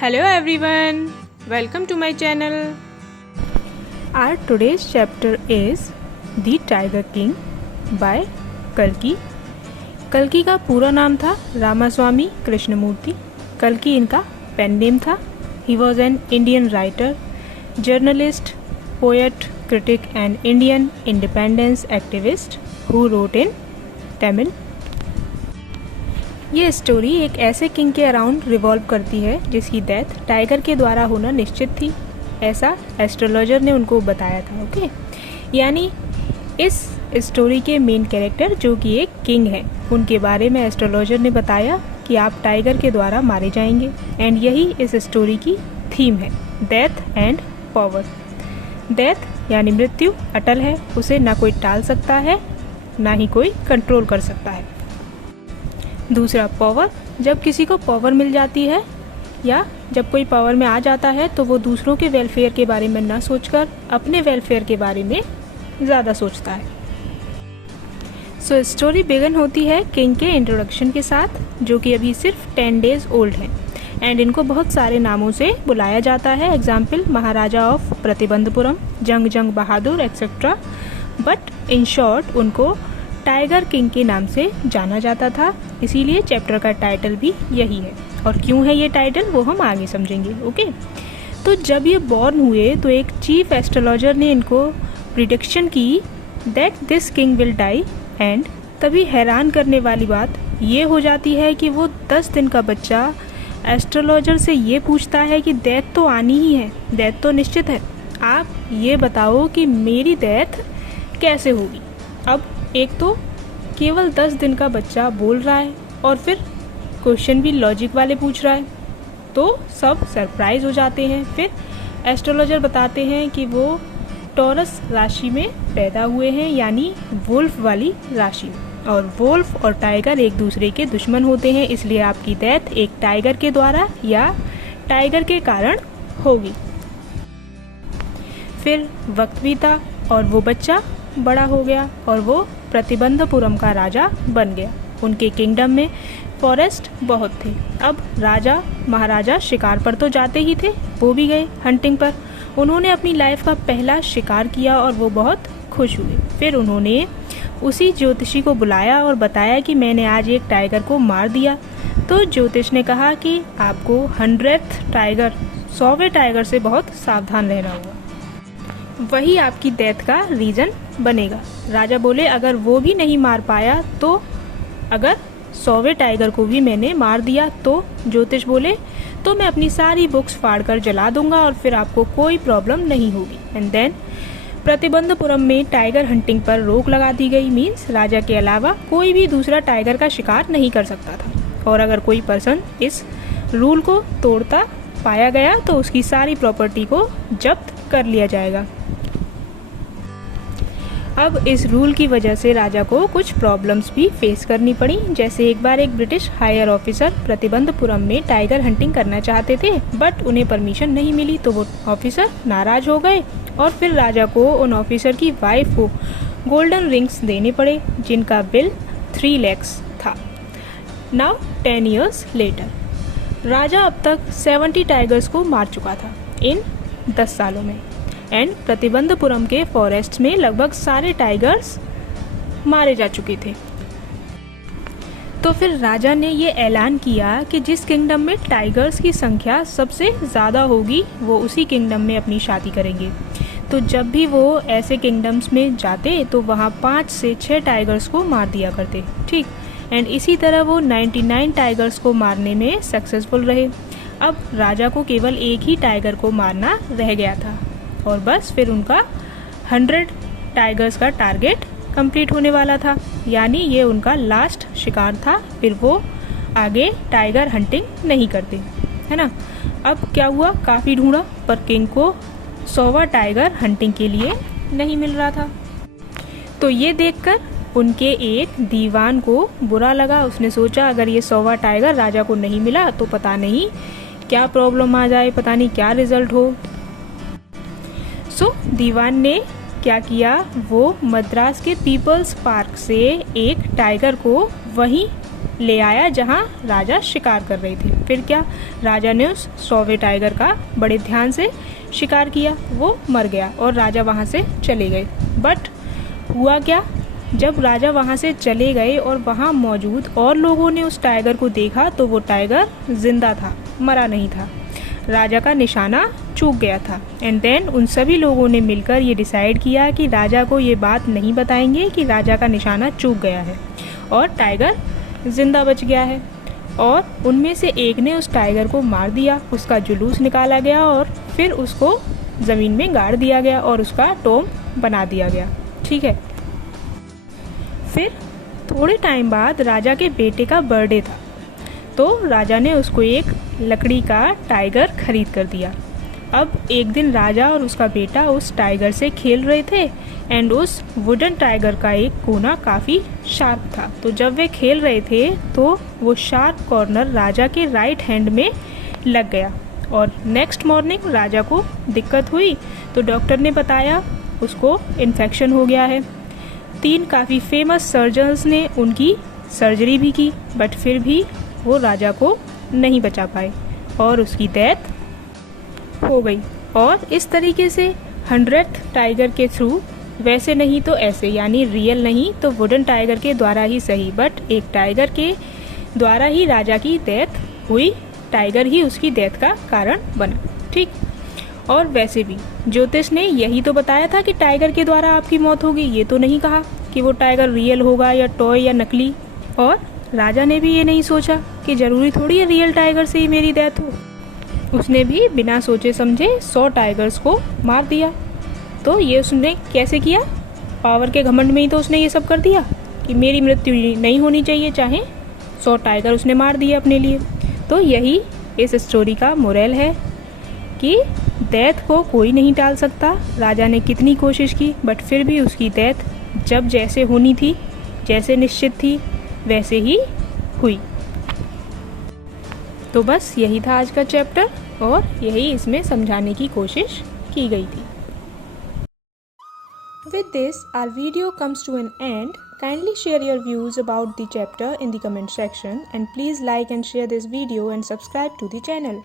Hello everyone, welcome to my channel. Our today's chapter is The Tiger King by कल्की। कल्की का पूरा नाम था रामास्वामी कृष्णमूर्ति। कल्की इनका पेन नेम था। He was an Indian writer, journalist, poet, critic and Indian independence activist who wrote in Tamil. ये story एक ऐसे king के अराउंड रिवॉल्व करती है जिसकी डेथ टाइगर के द्वारा होना निश्चित थी, ऐसा एस्ट्रोलॉजर ने उनको बताया था। ओके, यानी इस स्टोरी के मेन कैरेक्टर जो कि एक किंग है, उनके बारे में एस्ट्रोलॉजर ने बताया कि आप टाइगर के द्वारा मारे जाएंगे। एंड यही इस स्टोरी की थीम है, डेथ एंड पावर। डेथ यानी मृत्यु अटल है, उसे ना कोई टाल सकता है ना ही कोई कंट्रोल कर सकता है। दूसरा पावर, जब किसी को पावर मिल जाती है या जब कोई पावर में आ जाता है तो वो दूसरों के वेलफेयर के बारे में ना सोचकर अपने वेलफेयर के बारे में ज़्यादा सोचता है। सो स्टोरी बिगन होती है किंग के इंट्रोडक्शन के साथ, जो कि अभी सिर्फ 10 डेज ओल्ड हैं। एंड इनको बहुत सारे नामों से बुलाया जाता है, एग्जाम्पल महाराजा ऑफ प्रतिबंधपुरम, जंग बहादुर एक्सेट्रा। बट इन शॉर्ट उनको टाइगर किंग के नाम से जाना जाता था, इसीलिए चैप्टर का टाइटल भी यही है। और क्यों है ये टाइटल वो हम आगे समझेंगे। ओके, तो जब ये बॉर्न हुए तो एक चीफ एस्ट्रोलॉजर ने इनको प्रिडिक्शन की that this king will die. And तभी हैरान करने वाली बात ये हो जाती है कि वो 10 दिन का बच्चा एस्ट्रोलॉजर से ये पूछता है कि डेथ तो आनी ही है, डेथ तो निश्चित है, आप ये बताओ कि मेरी डेथ कैसे होगी। अब एक तो केवल 10 दिन का बच्चा बोल रहा है और फिर क्वेश्चन भी लॉजिक वाले पूछ रहा है, तो सब सरप्राइज हो जाते हैं। फिर एस्ट्रोलॉजर बताते हैं कि वो टॉरस राशि में पैदा हुए हैं, यानी वुल्फ वाली राशि में। और वुल्फ और टाइगर एक दूसरे के दुश्मन होते हैं, इसलिए आपकी डेथ एक टाइगर के द्वारा या टाइगर के कारण होगी। फिर वक्त बीता और वो बच्चा बड़ा हो गया और वो प्रतिबंधपुरम का राजा बन गया। उनके किंगडम में फॉरेस्ट बहुत थे। अब राजा महाराजा शिकार पर तो जाते ही थे, वो भी गए हंटिंग पर। उन्होंने अपनी लाइफ का पहला शिकार किया और वो बहुत खुश हुए। फिर उन्होंने उसी ज्योतिषी को बुलाया और बताया कि मैंने आज एक टाइगर को मार दिया। तो ज्योतिष ने कहा कि आपको 100th टाइगर, 100वें टाइगर से बहुत सावधान रहना होगा, वही आपकी डेथ का रीज़न बनेगा। राजा बोले अगर वो भी नहीं मार पाया तो अगर 100वें टाइगर को भी मैंने मार दिया तो ज्योतिष बोले तो मैं अपनी सारी बुक्स फाड़कर जला दूंगा और फिर आपको कोई प्रॉब्लम नहीं होगी। एंड देन प्रतिबंधपुरम में टाइगर हंटिंग पर रोक लगा दी गई। मीन्स राजा के अलावा कोई भी दूसरा टाइगर का शिकार नहीं कर सकता था, और अगर कोई पर्सन इस रूल को तोड़ता पाया गया तो उसकी सारी प्रॉपर्टी को जब्त कर लिया जाएगा। अब इस रूल की वजह से राजा को कुछ प्रॉब्लम्स भी फेस करनी पड़ी। जैसे एक बार एक ब्रिटिश हायर ऑफिसर प्रतिबंधपुरम में टाइगर हंटिंग करना चाहते थे, बट उन्हें परमिशन नहीं मिली, तो वो ऑफिसर नाराज हो गए और फिर राजा को उन ऑफिसर की वाइफ को गोल्डन रिंग्स देने पड़े, जिनका बिल 3 लाख था। नाउ 10 years लेटर राजा अब तक 70 टाइगर्स को मार चुका था इन 10 सालों में। एंड प्रतिबंधपुरम के फॉरेस्ट में लगभग सारे टाइगर्स मारे जा चुके थे। तो फिर राजा ने ये ऐलान किया कि जिस किंगडम में टाइगर्स की संख्या सबसे ज़्यादा होगी वो उसी किंगडम में अपनी शादी करेंगे। तो जब भी वो ऐसे किंगडम्स में जाते तो वहाँ 5 से 6 टाइगर्स को मार दिया करते, ठीक। एंड इसी तरह वो 99 टाइगर्स को मारने में सक्सेसफुल रहे। अब राजा को केवल एक ही टाइगर को मारना रह गया था और बस फिर उनका 100 टाइगर्स का टारगेट कंप्लीट होने वाला था, यानी ये उनका लास्ट शिकार था। फिर वो आगे टाइगर हंटिंग नहीं करते, है ना। अब क्या हुआ, काफ़ी ढूंढा पर किंग को 100वां टाइगर हंटिंग के लिए नहीं मिल रहा था। तो ये देखकर उनके एक दीवान को बुरा लगा। उसने सोचा अगर ये 100वां टाइगर राजा को नहीं मिला तो पता नहीं क्या प्रॉब्लम आ जाए, पता नहीं क्या रिजल्ट हो। सो दीवान ने क्या किया, वो मद्रास के पीपल्स पार्क से एक टाइगर को वहीं ले आया जहाँ राजा शिकार कर रहे थे। फिर क्या, राजा ने उस 100वें टाइगर का बड़े ध्यान से शिकार किया, वो मर गया और राजा वहाँ से चले गए। बट हुआ क्या, जब राजा वहाँ से चले गए और वहाँ मौजूद और लोगों ने उस टाइगर को देखा तो वो टाइगर जिंदा था, मरा नहीं था। राजा का निशाना चूक गया था। एंड देन उन सभी लोगों ने मिलकर ये डिसाइड किया कि राजा को ये बात नहीं बताएंगे कि राजा का निशाना चूक गया है और टाइगर जिंदा बच गया है। और उनमें से एक ने उस टाइगर को मार दिया, उसका जुलूस निकाला गया और फिर उसको ज़मीन में गाड़ दिया गया और उसका टोम बना दिया गया। ठीक है। फिर थोड़े टाइम बाद राजा के बेटे का बर्थडे था, तो राजा ने उसको एक लकड़ी का टाइगर खरीद कर दिया। अब एक दिन राजा और उसका बेटा उस टाइगर से खेल रहे थे एंड उस वुडन टाइगर का एक कोना काफ़ी शार्प था। तो जब वे खेल रहे थे तो वो शार्प कॉर्नर राजा के राइट हैंड में लग गया और नेक्स्ट मॉर्निंग राजा को दिक्कत हुई तो डॉक्टर ने बताया उसको इन्फेक्शन हो गया है। 3 काफ़ी फेमस सर्जन्स ने उनकी सर्जरी भी की बट फिर भी वो राजा को नहीं बचा पाए और उसकी डेथ हो गई। और इस तरीके से 100th टाइगर के थ्रू, वैसे नहीं तो ऐसे, यानी रियल नहीं तो वुडन टाइगर के द्वारा ही सही, बट एक टाइगर के द्वारा ही राजा की डेथ हुई, टाइगर ही उसकी डेथ का कारण बना। ठीक। और वैसे भी ज्योतिष ने यही तो बताया था कि टाइगर के द्वारा आपकी मौत होगी, ये तो नहीं कहा कि वो टाइगर रियल होगा या टॉय या नकली। और राजा ने भी ये नहीं सोचा कि ज़रूरी थोड़ी है रियल टाइगर से ही मेरी डेथ हो। उसने भी बिना सोचे समझे 100 टाइगर्स को मार दिया। तो ये उसने कैसे किया, पावर के घमंड में ही तो उसने ये सब कर दिया कि मेरी मृत्यु नहीं होनी चाहिए, चाहे 100 टाइगर उसने मार दिए अपने लिए। तो यही इस स्टोरी का मोरल है कि डेथ को कोई नहीं टाल सकता। राजा ने कितनी कोशिश की बट फिर भी उसकी डेथ जब जैसे होनी थी, जैसे निश्चित थी, वैसे ही हुई। तो बस यही था आज का चैप्टर और यही इसमें समझाने की कोशिश की गई थी। With this, our video comes to an end. Kindly share your views about the chapter in the comment section and please like and share this video and subscribe to the channel.